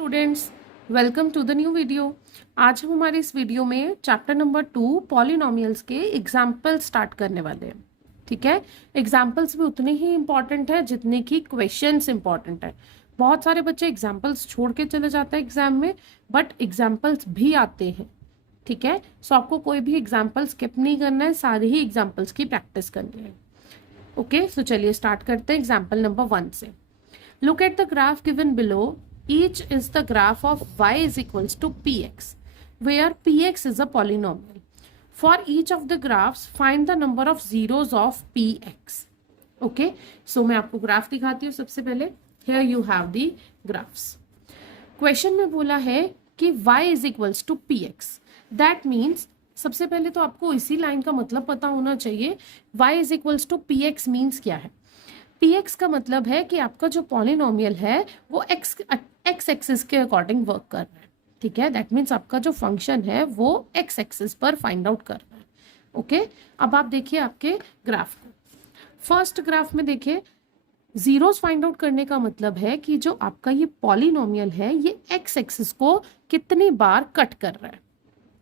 Students, welcome to the new video. आज हम हमारे इस वीडियो में चैप्टर नंबर 2 पॉलिनोमियल्स के एग्जाम्पल स्टार्ट करने वाले हैं। ठीक है, एग्जाम्पल्स भी उतने ही इंपॉर्टेंट है जितने की क्वेश्चंस इंपॉर्टेंट है। बहुत सारे बच्चे एग्जाम्पल्स छोड़ के चले जाते हैं एग्जाम में, बट एग्जाम्पल्स भी आते हैं। ठीक है, सो आपको कोई भी एग्जाम्पल स्किप नहीं करना है, सारे ही एग्जाम्पल्स की प्रैक्टिस करनी है। ओके, सो चलिए स्टार्ट करते हैं एग्जाम्पल नंबर 1 से। Look at the graph given below. Each is the graph of y is equals to px, where px is a polynomial. For each of the graphs, find the number of zeros of px. Okay, so मैं आपको graph दिखाती हूँ सबसे पहले। Here you have the graphs. Question में बोला है कि y is equals to px. That means सबसे पहले तो आपको इसी लाइन का मतलब पता होना चाहिए। y is equals to px means क्या है? px का मतलब है कि आपका जो पॉलिनोमियल है वो x एक्सिस के अकॉर्डिंग वर्क कर रहा है। ठीक है, दैट मीन्स आपका जो फंक्शन है वो x एक्सिस पर फाइंड आउट कर रहा है। ओके, अब आप देखिए आपके ग्राफ को। फर्स्ट ग्राफ में देखिए, जीरोस फाइंड आउट करने का मतलब है कि जो आपका ये पॉलिनोमियल है ये x एक्सिस को कितनी बार कट कर रहा है।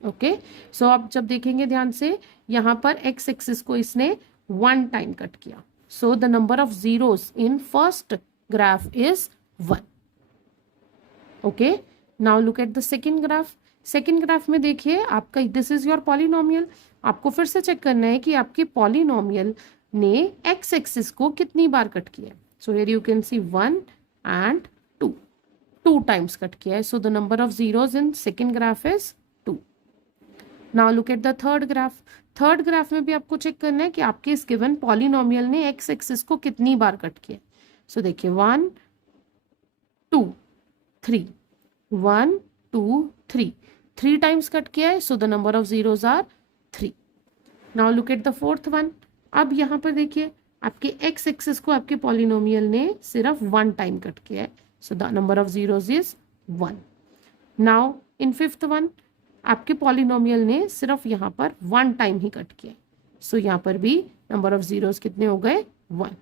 ओके, सो आप जब देखेंगे ध्यान से, यहाँ पर x एक्सिस को इसने 1 टाइम कट किया। So the number of zeros in first graph is 1. Okay. Now look at the second graph. Second graph में देखिए आपका this is your polynomial. आपको फिर से चेक करना है कि आपके polynomial ने x एक्सिस को कितनी बार कट किया है। So here you can see 1 and 2. 2 times cut किया है. So the number of zeros in second graph is 2. Now look at the third graph. Third graph में भी आपको चेक करना है कि आपके इस गिवन पॉलिनोमियल ने एक्स एक्सिस को कितनी बार कट किया। सो देखिए 1 2 3 1 2 3 3 टाइम्स कट किया है। So the number of zeros are 3। Now look at the fourth one. अब यहाँ पर देखिए आपके एक्स एक्सिस को आपके पॉलिनोमियल ने सिर्फ 1 टाइम कट किया है। So the number of zeros is 1। Now in fifth one आपके पॉलिनोमियल ने सिर्फ यहाँ पर 1 टाइम ही कट किया। सो यहाँ पर भी नंबर ऑफ जीरोस कितने हो गए? 1।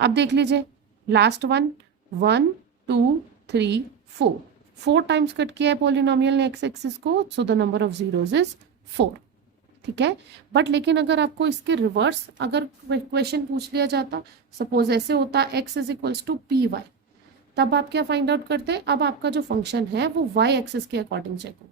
अब देख लीजिए लास्ट वन 1 2 3 4 4 टाइम्स कट किया है पॉलिनोमियल ने एक्स एक्सिस को। सो the number of zeros is 4। ठीक है, बट लेकिन अगर आपको इसके रिवर्स अगर क्वेश्चन पूछ लिया जाता, सपोज ऐसे होता x is equals to p y, तब आप क्या फाइंड आउट करते? अब आपका जो फंक्शन है वो y एक्सिस के अकॉर्डिंग चेक होगा।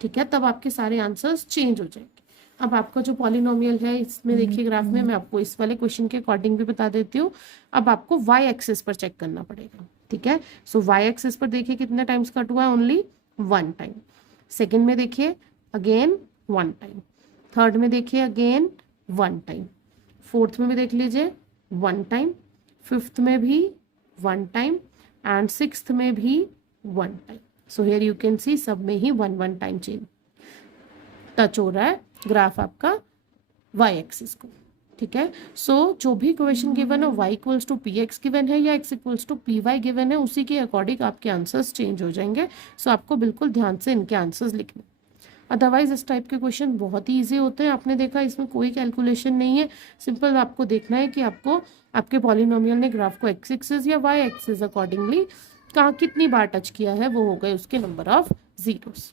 ठीक है, तब आपके सारे आंसर्स चेंज हो जाएंगे। अब आपका जो पॉलिनोमियल है इसमें देखिए ग्राफ में, मैं आपको इस वाले क्वेश्चन के अकॉर्डिंग भी बता देती हूँ। अब आपको y एक्सिस पर चेक करना पड़ेगा। ठीक है, सो y एक्सिस पर देखिए कितने टाइम्स कट हुआ है? Only 1 time. सेकेंड में देखिए अगेन 1 टाइम। थर्ड में देखिए अगेन 1 टाइम। फोर्थ में भी देख लीजिए 1 टाइम। फिफ्थ में भी 1 टाइम एंड सिक्स्थ में भी 1 time. So here you can see सब में ही 1 टाइम चेंज टच हो रहा है ग्राफ आपका y एक्सिस को। ठीक है, सो जो भी क्वेश्चन गिवन है y equals to p x given है या x equals to p y given है, उसी के अकॉर्डिंग आपके आंसर्स चेंज हो जाएंगे। सो आपको बिल्कुल ध्यान से इनके आंसर्स लिखने। अदरवाइज इस टाइप के क्वेश्चन बहुत ही ईजी होते हैं। आपने देखा इसमें कोई कैलकुलेशन नहीं है, सिंपल आपको देखना है कि आपको आपके पॉलिनोमियल ने ग्राफ को x एक्सिस या y एक्सिस अकॉर्डिंगली कहाँ कितनी बार टच किया है, वो हो गए उसके number of zeros.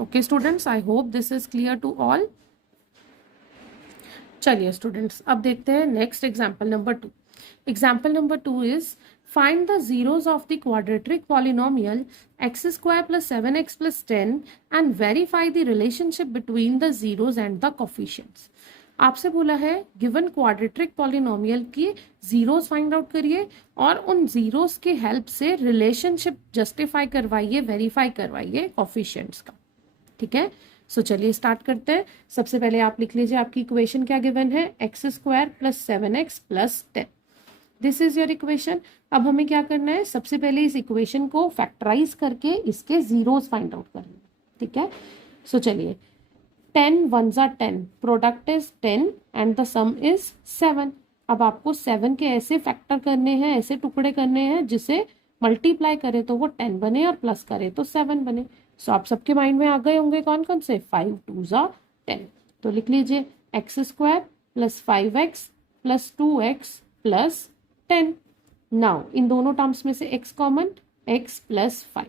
Okay students, I hope this is clear to all. चलिए स्टूडेंट्स, अब देखते हैं next example number 2। Example number 2 is find the zeros of the quadratic polynomial x square plus 7x plus 10 and verify the relationship between the zeros and the coefficients. आपसे बोला है given quadratic polynomial की zeros find out करिए और उन zeros के help से relationship justify करवाइए, वेरीफाई करवाइए कोफिशिएंट्स का। ठीक है, सो चलिए स्टार्ट करते हैं। सबसे पहले आप लिख लीजिए आपकी इक्वेशन क्या गिवन है? X square plus 7x plus 10। This is your equation. अब हमें क्या करना है? सबसे पहले इस इक्वेशन को फैक्टराइज करके इसके जीरोस फाइंड आउट करना है। ठीक है, सो चलिए 10 1s are 10, product is 10 and the some is 7। अब आपको 7 के ऐसे फैक्टर करने हैं, ऐसे टुकड़े करने हैं जिसे मल्टीप्लाई करे तो वो 10 बने और प्लस करे तो 7 बने। सो आप सबके माइंड में आ गए होंगे कौन कौन से? 5 2s are 10। तो लिख लीजिए x square plus 5x plus 2x plus 10। Now in दोनों टर्म्स में से x common, x plus 5।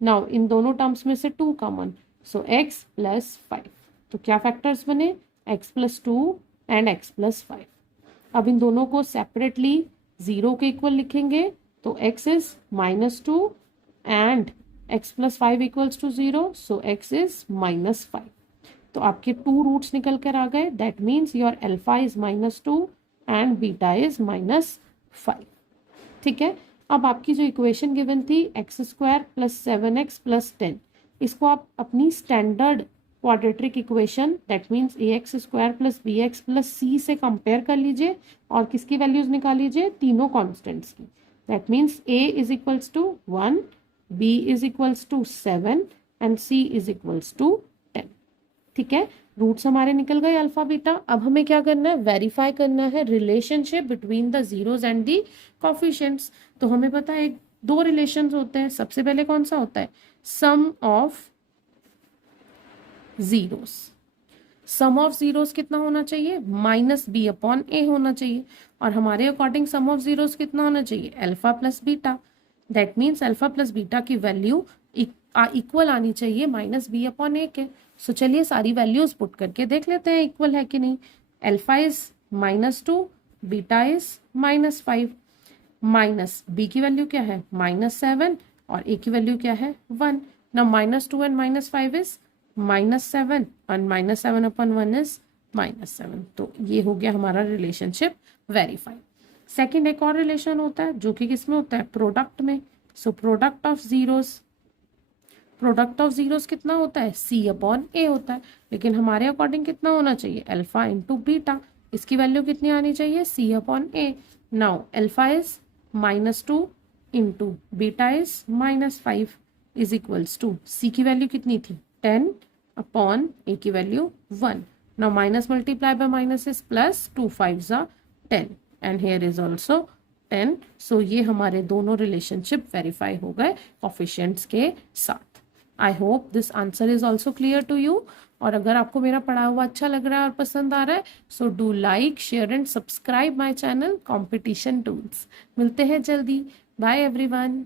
Now in दोनों टर्म्स में से 2 कॉमन, सो x प्लस 5। तो क्या फैक्टर्स बने, x plus 2 and x plus 5। अब इन दोनों को सेपरेटली 0 के इक्वल लिखेंगे, तो x is -2 and x plus 5 equals to 0, so x is -5। तो आपके 2 रूट्स निकल कर आ गए, that means your alpha is -2 and beta is -5। ठीक है, अब आपकी जो इक्वेशन गिवन थी x² प्लस 7x प्लस 10, इसको आप अपनी standard quadratic equation that means ax² plus bx plus c से कंपेयर कर लीजिए और किसकी वैल्यूज निकाल लीजिए, तीनों कॉन्स्टेंट्स की। That means a is equals to 1, b is equals to 7 and c is equals to 10। ठीक है, रूट्स हमारे निकल गए अल्फा बीटा। अब हमें क्या करना है, वेरीफाई करना है relationship between the zeros and the coefficients. तो हमें पता है दो रिलेशंस होते हैं। सबसे पहले कौन सा होता है, sum of zeros. Sum of zeros कितना होना चाहिए, -b/a होना चाहिए। और हमारे अकॉर्डिंग सम ऑफ जीरोस कितना होना चाहिए, alpha plus beta. That means alpha plus beta की वैल्यू इक्वल आनी चाहिए -b/a के। सो चलिए सारी वैल्यूज पुट करके देख लेते हैं इक्वल है कि नहीं। Alpha is -2, beta is -5, minus b की वैल्यू क्या है -7 और ए की वैल्यू क्या है 1। Now -2 and -5 is -7 and -7/1 is -7। तो ये हो गया हमारा रिलेशनशिप वेरीफाई। सेकंड एक और रिलेशन होता है जो कि किसमें होता है, प्रोडक्ट में। So product of zeros, product of zeros कितना होता है, c/a होता है। लेकिन हमारे अकॉर्डिंग कितना होना चाहिए, अल्फा इंटू बीटा। इसकी वैल्यू कितनी आनी चाहिए, c/a। Now alpha is -2 into beta is -5 is equals to c की वैल्यू कितनी थी 10/a की value 1। Now minus multiply by minus is plus, 2 5s are 10 and here is also 10। So ये हमारे दोनों रिलेशनशिप वेरीफाई हो गए कोफिशिएंट्स के साथ। I hope this answer is also clear to you. और अगर आपको मेरा पढ़ा हुआ अच्छा लग रहा है और पसंद आ रहा है, so do like, share and subscribe my channel competition tools. मिलते हैं जल्दी, बाय एवरीवन।